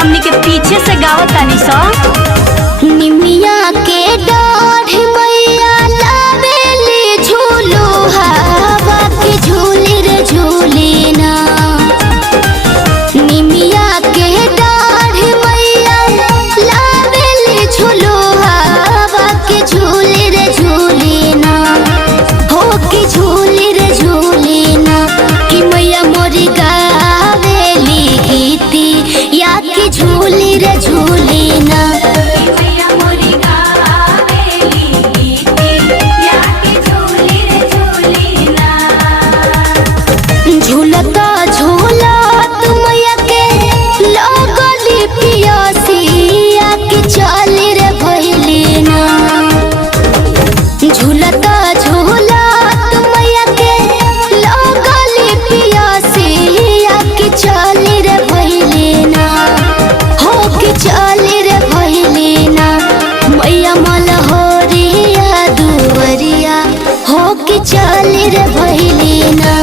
हमनी के पीछे से गावत तानी सा। निमिया के डाढ़ मैया लावेली झूलो हवा के झूली रे झूली ना। निमिया के डाढ़ मैया लावेली झूलो हवा के झूली रे झूली ना। हो के झूली रे झूली ना कि मैया मोरी गावेली गीती या के झूली रे झूली ना। झूलता झूलत मैया के लगली पियासिया के चली रे भइली ना। झूलता झूलत मैया के लगली पियासिया के चली रे भइली ना। हो के चली रे भइली ना मैया मलहोरिया दुवरिया हो के चली रे भइली ना।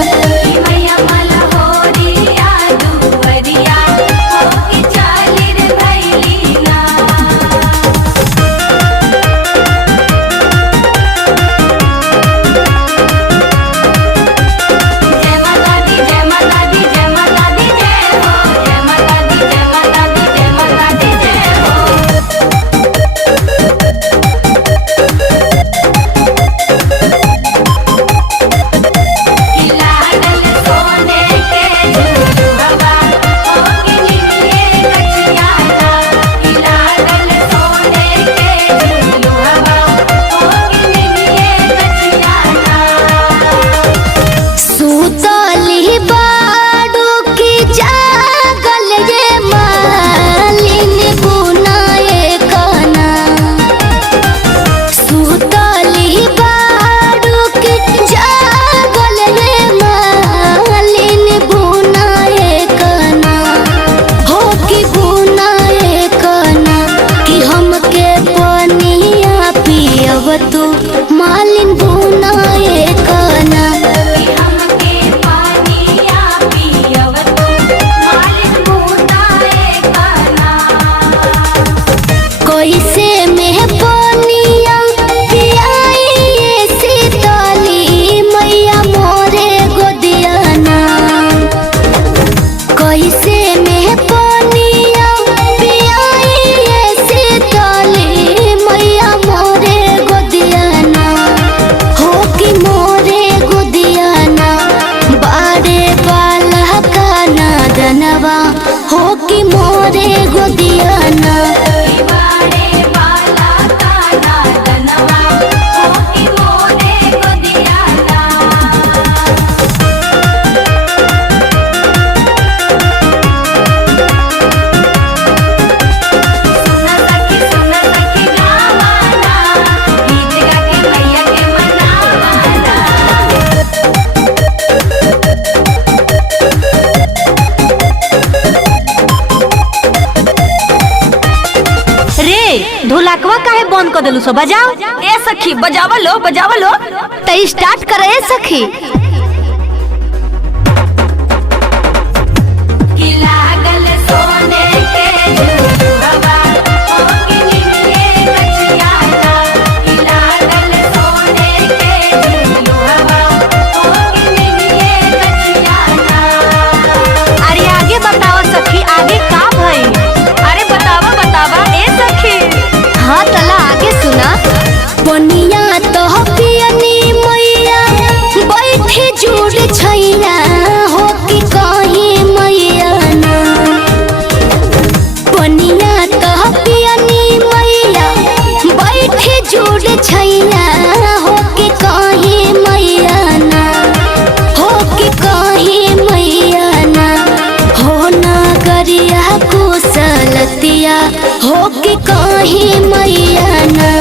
तू मालिन बुनाए कना हमके पानिया पियव तू मालिन बुनाए कना। कैसे में पानिया पियाई शीतली मैया मोरे गोदियाना। कैसे में पानिया पियाई शीतली मैया मोरे हो कि मोरे गोदियाना। ढोलकवा काहे बंद कर देलू? सो बजाओ ए सखी, बजावा लो त स्टार्ट कर ए सखी। अरे आगे बताओ सखी, आगे का भई? अरे बतावा ए सखी। हाँ तला आगे सुना। बनिया तो पियनी मैया बैठे जुड़ छैया हो कि कहीं मैया ना। बनिया तो पियनी मैया बैठे जुड़ छैया हो कि कहीं मैया ना। हो कि कहीं मैया ना हो नगरिया कुशलतिया हो कि कहीं मैया ना।